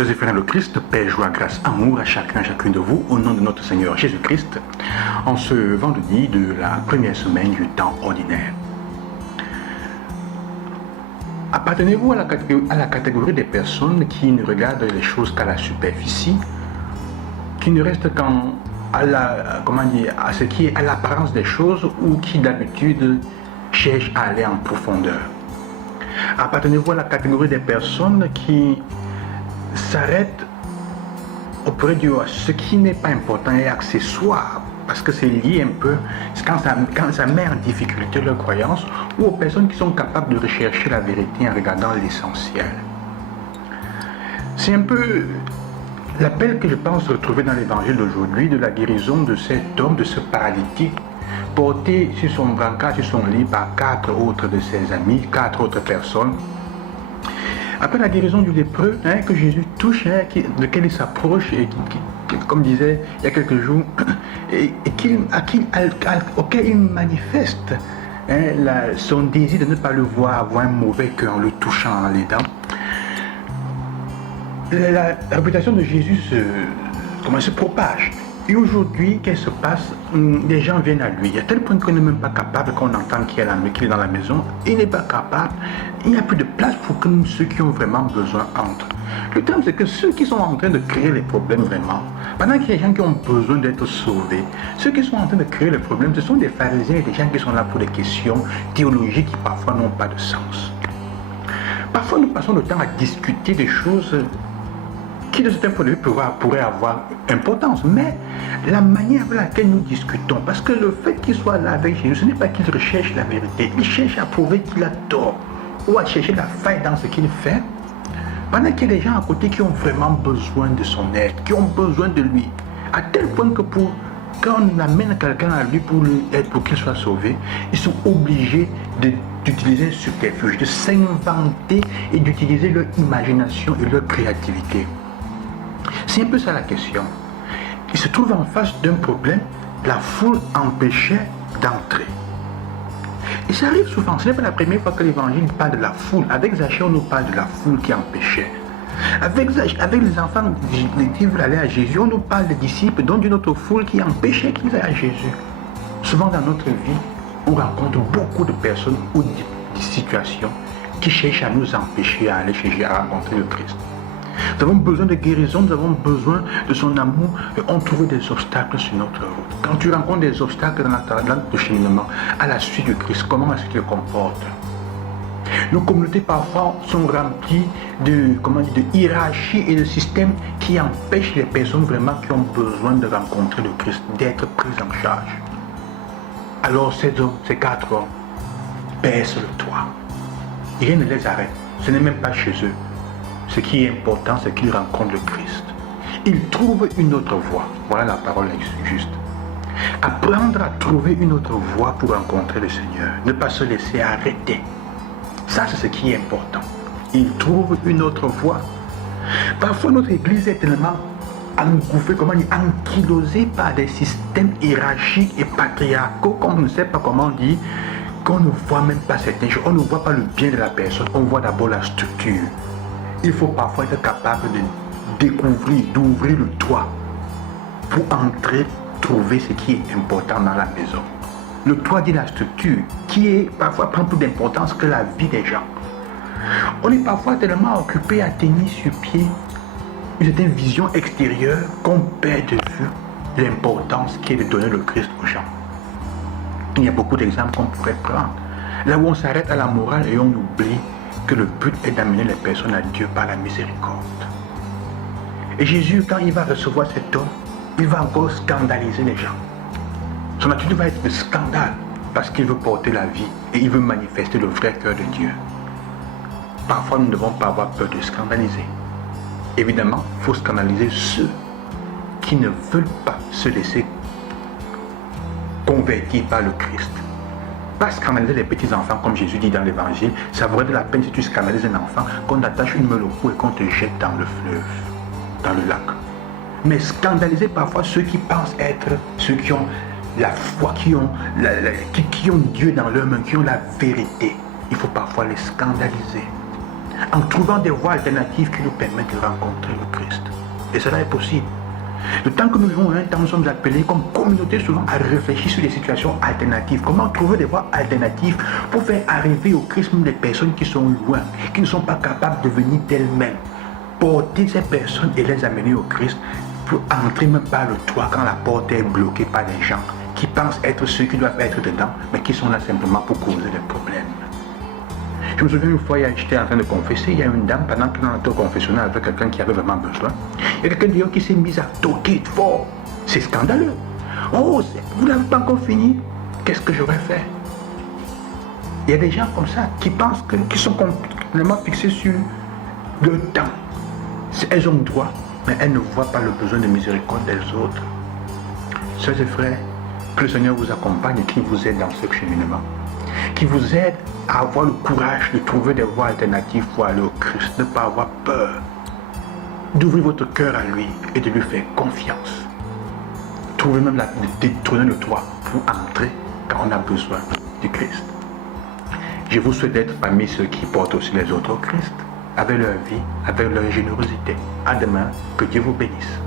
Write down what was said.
Sœurs et frères de Christ, paix, joie, grâce, amour à chacun, chacune de vous, au nom de notre Seigneur Jésus-Christ, en ce vendredi de la première semaine du temps ordinaire. Appartenez-vous à la catégorie des personnes qui ne regardent les choses qu'à la superficie, qui ne restent à ce qui est à l'apparence des choses ou qui d'habitude cherchent à aller en profondeur? Appartenez-vous à la catégorie des personnes qui s'arrêtent auprès de ce qui n'est pas important et accessoire, parce que c'est lié un peu quand ça met en difficulté leur croyance, ou aux personnes qui sont capables de rechercher la vérité en regardant l'essentiel? C'est un peu l'appel que je pense retrouver dans l'évangile d'aujourd'hui de la guérison de cet homme, de ce paralytique, porté sur son brancard, sur son lit par 4 autres de ses amis, 4 autres personnes. Après la guérison du lépreux, que Jésus touche, lequel il s'approche, et comme disait il y a quelques jours, auquel il manifeste son désir de ne pas le voir avoir un mauvais cœur en le touchant dans les dents. La réputation de Jésus se propage. Et aujourd'hui, qu'est-ce qui se passe? Les gens viennent à lui. À tel point qu'on n'est même pas capable, qu'on entend qu'il est dans la maison, il n'est pas capable. Il n'y a plus de place pour que ceux qui ont vraiment besoin entrent. Le terme, c'est que ceux qui sont en train de créer les problèmes vraiment, pendant qu'il y a des gens qui ont besoin d'être sauvés, ceux qui sont en train de créer les problèmes, ce sont des pharisiens et des gens qui sont là pour des questions théologiques qui parfois n'ont pas de sens. Parfois, nous passons le temps à discuter des choses qui de certains points de vue pourraient avoir importance, mais la manière avec laquelle nous discutons, parce que le fait qu'il soit là avec Jésus, ce n'est pas qu'il recherche la vérité, il cherche à prouver qu'il a tort, ou à chercher la faille dans ce qu'il fait, pendant qu'il y a des gens à côté qui ont vraiment besoin de son aide, qui ont besoin de lui, à tel point que quand on amène quelqu'un à lui pour qu'il soit sauvé, ils sont obligés d'utiliser un subterfuge, de s'inventer et d'utiliser leur imagination et leur créativité. C'est un peu ça la question. Il se trouve en face d'un problème, la foule empêchait d'entrer. Et ça arrive souvent, ce n'est pas la première fois que l'évangile parle de la foule. Avec Zachée, on nous parle de la foule qui empêchait. Avec les enfants qui veulent aller à Jésus, on nous parle des disciples, donc d'une autre foule qui empêchait qu'ils aillent à Jésus. Souvent dans notre vie, on rencontre beaucoup de personnes ou de situations qui cherchent à nous empêcher à aller chercher à rencontrer le Christ. Nous avons besoin de guérison, nous avons besoin de son amour, et on trouve des obstacles sur notre route. Quand tu rencontres des obstacles dans notre cheminement, à la suite du Christ, comment est-ce que tu te comportes? Nos communautés parfois sont remplies de hiérarchies et de systèmes qui empêchent les personnes vraiment qui ont besoin de rencontrer le Christ, d'être prises en charge. Alors ces 4 hommes baissent le toit. Rien ne les arrête, ce n'est même pas chez eux. Ce qui est important, c'est qu'ils rencontrent le Christ. Ils trouvent une autre voie. Voilà la parole juste. Apprendre à trouver une autre voie pour rencontrer le Seigneur. Ne pas se laisser arrêter. Ça, c'est ce qui est important. Ils trouvent une autre voie. Parfois, notre Église est tellement ankylosée par des systèmes hiérarchiques et patriarcaux, comme on ne sait pas comment dire, qu'on ne voit même pas certaines choses. On ne voit pas le bien de la personne. On voit d'abord la structure. Il faut parfois être capable de découvrir, d'ouvrir le toit pour entrer, trouver ce qui est important dans la maison. Le toit dit la structure, qui parfois prend plus d'importance que la vie des gens. On est parfois tellement occupé à tenir sur pied une certaine vision extérieure qu'on perd de vue l'importance qui est de donner le Christ aux gens. Il y a beaucoup d'exemples qu'on pourrait prendre. Là où on s'arrête à la morale et on oublie que le but est d'amener les personnes à Dieu par la miséricorde. Et Jésus, quand il va recevoir cet homme, il va encore scandaliser les gens. Son attitude va être de scandale parce qu'il veut porter la vie et il veut manifester le vrai cœur de Dieu. Parfois, nous ne devons pas avoir peur de scandaliser. Évidemment, il faut scandaliser ceux qui ne veulent pas se laisser convertir par le Christ. Pas scandaliser les petits-enfants, comme Jésus dit dans l'évangile. Ça vaudrait de la peine si tu scandalises un enfant, qu'on attache une meule au cou et qu'on te jette dans le fleuve, dans le lac. Mais scandaliser parfois ceux qui pensent être, ceux qui ont la foi, qui ont Dieu dans leur main, qui ont la vérité. Il faut parfois les scandaliser. en trouvant des voies alternatives qui nous permettent de rencontrer le Christ. Et cela est possible. Le temps que nous vivons un temps, nous sommes appelés comme communauté souvent à réfléchir sur des situations alternatives. Comment trouver des voies alternatives pour faire arriver au Christ même des personnes qui sont loin, qui ne sont pas capables de venir d'elles-mêmes. Porter ces personnes et les amener au Christ pour entrer même par le toit quand la porte est bloquée par des gens qui pensent être ceux qui doivent être dedans, mais qui sont là simplement pour causer des problèmes. Je me souviens une fois, j'étais en train de confesser, il y a une dame, pendant que dans au confessionnal avec quelqu'un qui avait vraiment besoin, il y a quelqu'un d'ailleurs qui s'est mis à toquer fort. C'est scandaleux. Oh, vous n'avez pas encore fini? Qu'est-ce que j'aurais fait? Il y a des gens comme ça qui pensent qui sont complètement fixés sur le temps. Elles ont droit, mais elles ne voient pas le besoin de miséricorde des autres. Sœurs et frères, que le Seigneur vous accompagne et qu'il vous aide dans ce cheminement. Qui vous aide à avoir le courage de trouver des voies alternatives pour aller au Christ, ne pas avoir peur, d'ouvrir votre cœur à lui et de lui faire confiance. Trouvez même de détourner le toit pour entrer quand on a besoin du Christ. Je vous souhaite d'être parmi ceux qui portent aussi les autres au Christ, avec leur vie, avec leur générosité. À demain, que Dieu vous bénisse.